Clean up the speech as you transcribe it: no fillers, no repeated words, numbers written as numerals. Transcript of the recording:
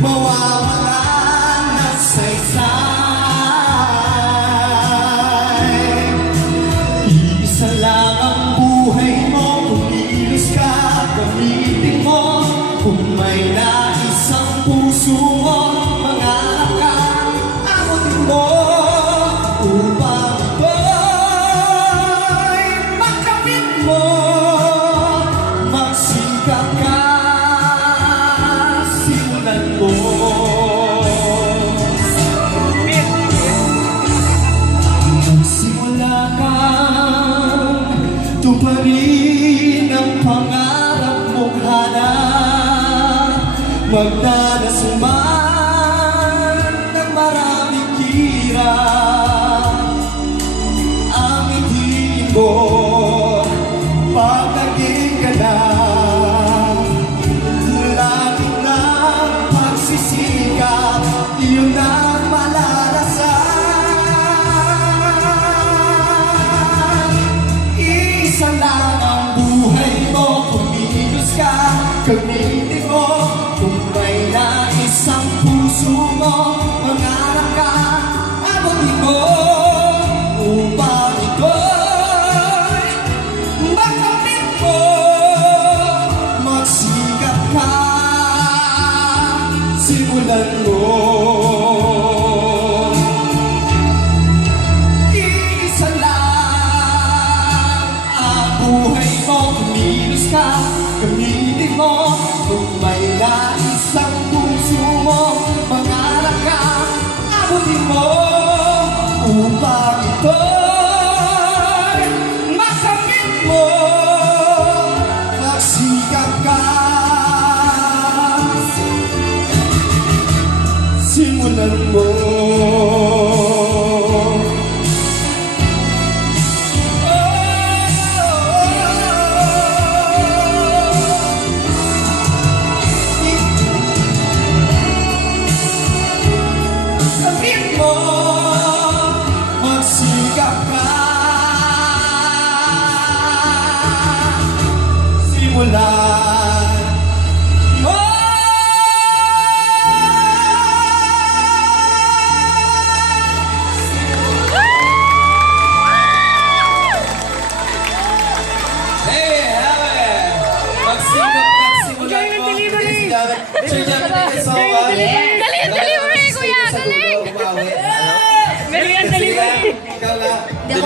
mawawalan ng saysay. Iisa lang ang buhay mo, kumilos ka, gamitin mo. Kung may nais ang puso mo, mangarap ka, abutin mo. Upang ito'y makamit mo, magsikap ka, simulan mo. Magsimula kang tuparin ang pangarap mong hanap, magdanas man ng maraming hirap. Ang hindi mo pag naging ganap, laging ng pagsisikap, iyon ang malalasan. Isa lang ang buhay mo, kumilos ka, gamitin mo. Kung may nais ang puso mo, mangarap ka, abutin mo. Upang ito'y makamit mo, magsikap ka, simulan mo. Iisa lang ang buhay mo, kumilos ka, gamitin mo. Kung may nais ang puso mo, mangarap ka, abutin mo. Upang ito'y makamit mo, magsikap ka, simulan mo. Kamit mo, magsikap ka, simulan mo. Hey, have it! Magsikap ka, simulan mo. Delivery! Sir Javi, thank you so much. Delivery, kuya! Dali!